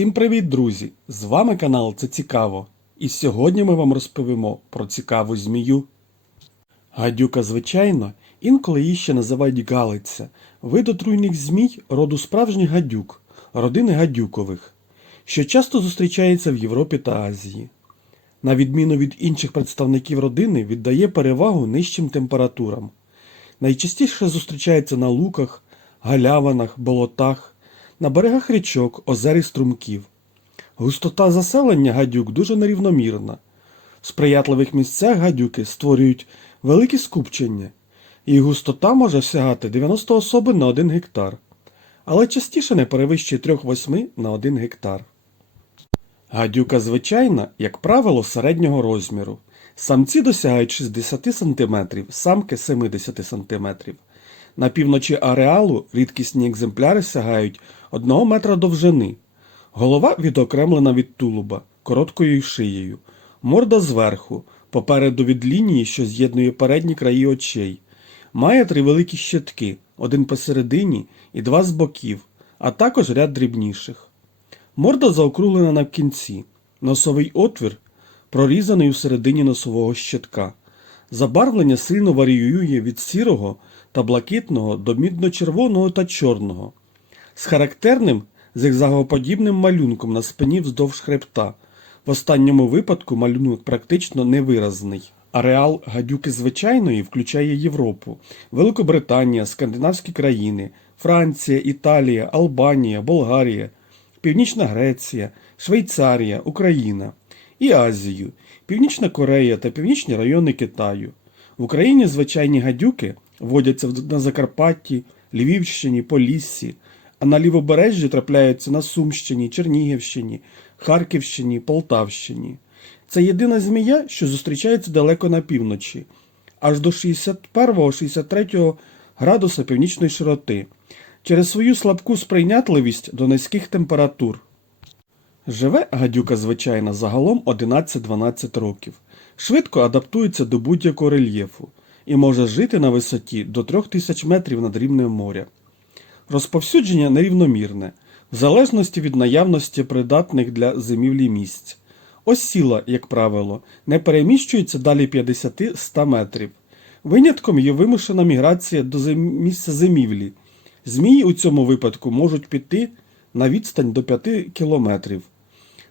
Всім привіт, друзі! З вами канал Це Цікаво. І сьогодні ми вам розповімо про цікаву змію. Гадюка, звичайно, інколи її ще називають галиця, вид отруйних змій роду справжніх гадюк, родини гадюкових, що часто зустрічається в Європі та Азії. На відміну від інших представників родини, віддає перевагу нижчим температурам. Найчастіше зустрічається на луках, галявинах, болотах, на берегах річок, озер і струмків. Густота заселення гадюк дуже нерівномірна. В сприятливих місцях гадюки створюють великі скупчення, і густота може сягати 90 особин на 1 гектар, але частіше не перевищує 3-8 на 1 гектар. Гадюка звичайна, як правило, середнього розміру. Самці досягають 60 см, самки 70 см. На півночі ареалу рідкісні екземпляри сягають 1 метра довжини. Голова відокремлена від тулуба, короткою шиєю, морда зверху, попереду від лінії, що з'єднує передні краї очей. Має три великі щитки, один посередині і два з боків, а також ряд дрібніших. Морда заокруглена на кінці, носовий отвір прорізаний у середині носового щитка. Забарвлення сильно варіює від сірого та блакитного до мідно-червоного та чорного, з характерним зигзагоподібним малюнком на спині вздовж хребта. В останньому випадку малюнок практично невиразний. Ареал гадюки звичайної включає Європу, Великобританія, скандинавські країни, Франція, Італія, Албанія, Болгарія, Північна Греція, Швейцарія, Україна і Азію, Північна Корея та північні райони Китаю. В Україні звичайні гадюки водяться на Закарпатті, Львівщині, Поліссі, а на лівобережжі трапляються на Сумщині, Чернігівщині, Харківщині, Полтавщині. Це єдина змія, що зустрічається далеко на півночі, аж до 61-63 градуса північної широти, через свою слабку сприйнятливість до низьких температур. Живе гадюка звичайна загалом 11-12 років. Швидко адаптується до будь-якого рельєфу і може жити на висоті до 3000 метрів над рівнем моря. Розповсюдження нерівномірне, в залежності від наявності придатних для зимівлі місць. Осіла, як правило, не переміщується далі 50-100 метрів. Винятком є вимушена міграція до місця зимівлі. Змії у цьому випадку можуть піти на відстань до 5 кілометрів.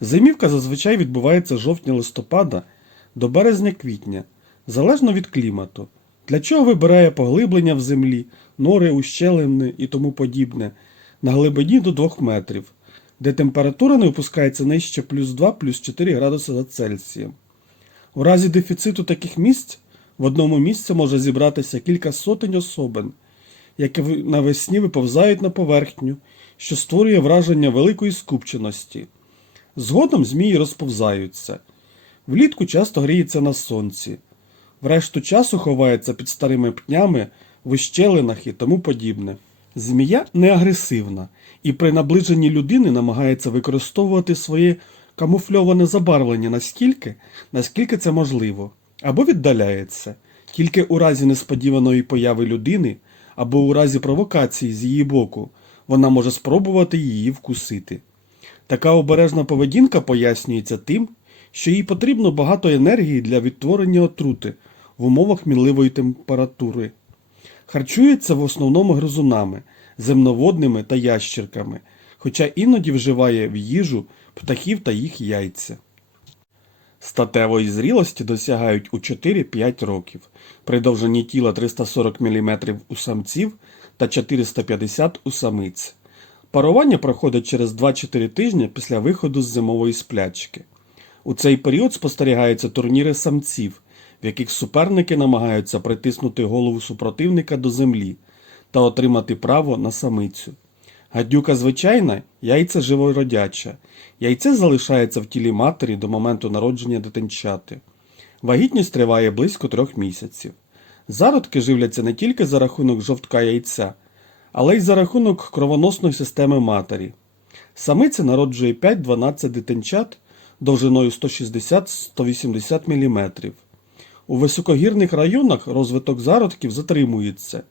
Зимівка зазвичай відбувається жовтня-листопада до березня-квітня, залежно від клімату. Для чого вибирає поглиблення в землі, нори, ущелини і тому подібне на глибині до 2 метрів, де температура не опускається нижче плюс 2 плюс 4 градуси за Цельсієм. У разі дефіциту таких місць в одному місці може зібратися кілька сотень особин, які навесні виповзають на поверхню, що створює враження великої скупченості. Згодом змії розповзаються. Влітку часто гріється на сонці, врешту часу ховається під старими пнями, в ущелинах і тому подібне. Змія не агресивна і при наближенні людини намагається використовувати своє камуфльоване забарвлення настільки, наскільки це можливо, або віддаляється, тільки у разі несподіваної появи людини або у разі провокації з її боку вона може спробувати її вкусити. Така обережна поведінка пояснюється тим, що їй потрібно багато енергії для відтворення отрути в умовах мінливої температури. Харчується в основному гризунами, земноводними та ящерками, хоча іноді вживає в їжу птахів та їх яйця. Статевої зрілості досягають у 4-5 років, при довжині тіла 340 мм у самців та 450 у самиць. Парування проходить через 2-4 тижні після виходу з зимової сплячки. У цей період спостерігаються турніри самців, в яких суперники намагаються притиснути голову супротивника до землі та отримати право на самицю. Гадюка звичайна, яйце живородяча. Яйце залишається в тілі матері до моменту народження дитинчати. Вагітність триває близько трьох місяців. Зародки живляться не тільки за рахунок жовтка яйця, але й за рахунок кровоносної системи матері. Самиця народжує 5-12 дитинчат довжиною 160-180 мм. У високогірних районах розвиток зародків затримується,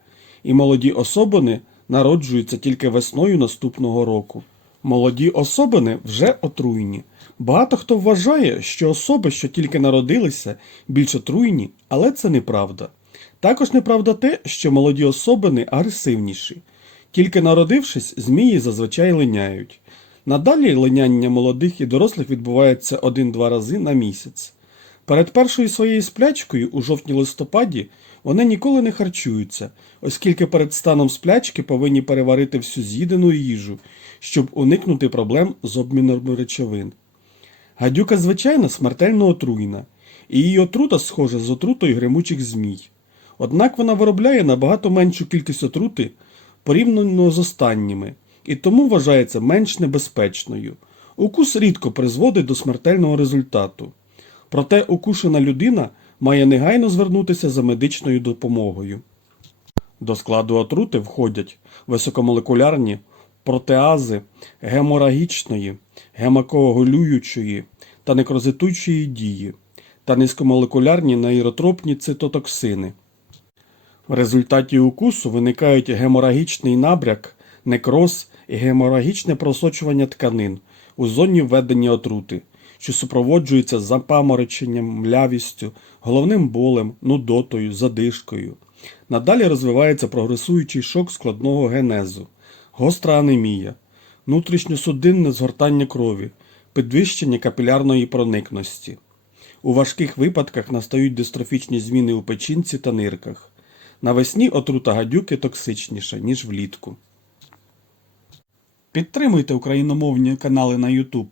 і молоді особини народжуються тільки весною наступного року. Молоді особини вже отруйні. Багато хто вважає, що особи, що тільки народилися, більш отруйні, але це неправда. Також неправда те, що молоді особини агресивніші. Тільки народившись, змії зазвичай линяють. Надалі линяння молодих і дорослих відбувається один-два рази на місяць. Перед першою своєю сплячкою у жовтні-листопаді вони ніколи не харчуються, оскільки перед станом сплячки повинні переварити всю з'їдену їжу, щоб уникнути проблем з обміном речовин. Гадюка, звичайно, смертельно отруйна, і її отрута схожа з отрутою гримучих змій. Однак вона виробляє набагато меншу кількість отрути порівняно з останніми, і тому вважається менш небезпечною. Укус рідко призводить до смертельного результату. Проте укушена людина має негайно звернутися за медичною допомогою. До складу отрути входять високомолекулярні протеази геморагічної, гемокоагулюючої та некрозитуючої дії та низькомолекулярні нейротропні цитотоксини. В результаті укусу виникають геморагічний набряк, некроз і геморагічне просочування тканин у зоні введення отрути, що супроводжується запамороченням, млявістю, головним болем, нудотою, задишкою. Надалі розвивається прогресуючий шок складного генезу, гостра анемія, внутрішньосудинне згортання крові, підвищення капілярної проникності. У важких випадках настають дистрофічні зміни у печінці та нирках. Навесні отрута гадюки токсичніша, ніж влітку. Підтримуйте україномовні канали на YouTube,